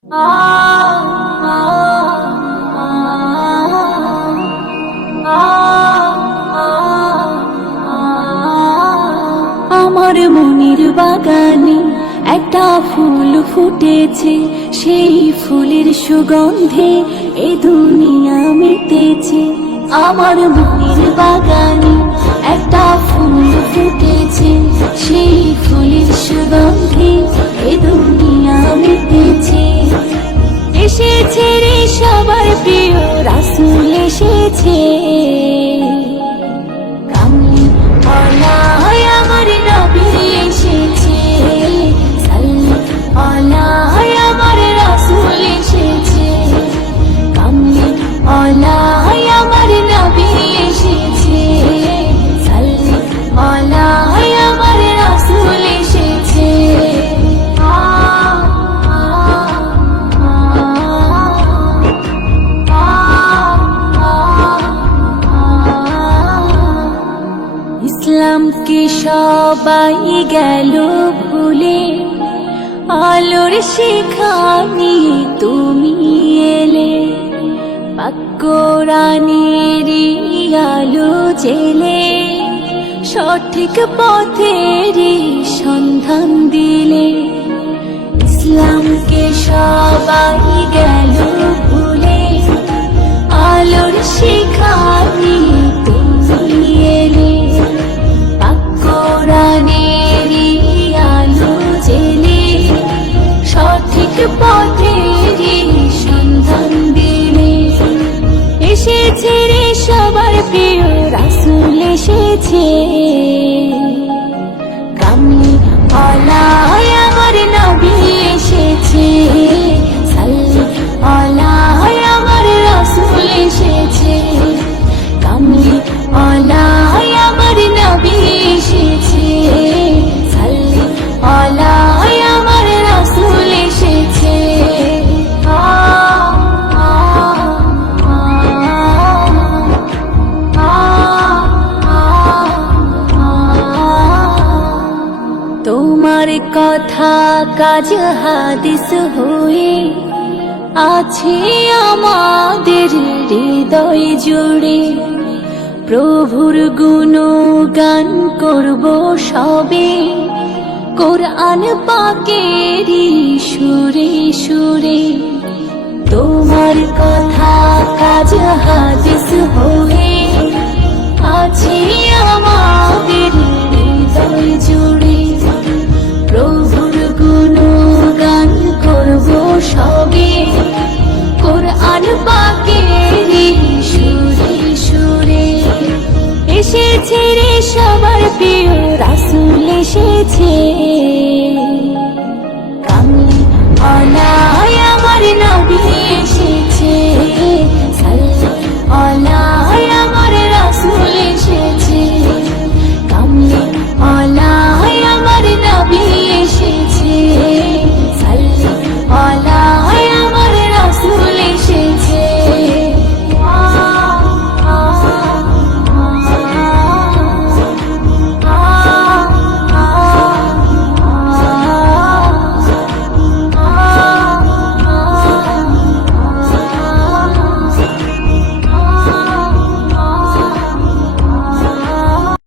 আমার মনের বাগানে একটা ফুল ফুটেছে, সেই ফুলের সুগন্ধে এ দুনিয়া মেতেছে। আমার মনের বাগানে একটা ফুল ফুটেছে, সেই ফুলের সুগন্ধে এ দুনিয়া মেতেছে। এসেছে রে সবার প্রিয় রাসূল এসেছে, কামলি আলায় আমার নবী এসেছে, সাল্লি আলায় আমার রাসূল এসেছে, কামলি আলায় আমার নবী এসেছে, সাল্লি আলায় আমার রাসূল এসেছে। ইসলামকে সবাই গেল ভুলে, আলোর শিখা নিয়ে তুমি এলে, পাক কোরআনেরই আলো জেলে, সঠিক পথেরই সন্ধান দিলে। ইসলামকে সবাই গেল ভুলে, আলোর শিখা নিয়ে তুমি এলে, পাক কোরআনেরই আলো জেলে, সঠিক পথেরই সন্ধান দিলে। এসেছে রে সবার প্রিয় রাসূল এসেছে, কামলি আলায় আমার নবী এসেছে, সাল্লি আলায় আমার রাসূল এসেছে, কামলি আলায় আমার নবী এসেছে, সাল্লি আলায় আমার রাসূল এসেছে। তোমার কথা কাজ হাদিস হয়ে আছে আমাদের হৃদয় জুড়ে, প্রভুর গুণগান করব সবে, কোরআন পাকেরই সুরে সুরে। তোমার কথা কাজ হাদিস হয়ে আছে আমাদের হৃদয় জুড়ে, প্রভুর গুণগান করব সবে, কোরআন পাকেরই সুরে সুরে। এসেছে রে সবার প্রিয় রাসূল এসেছে,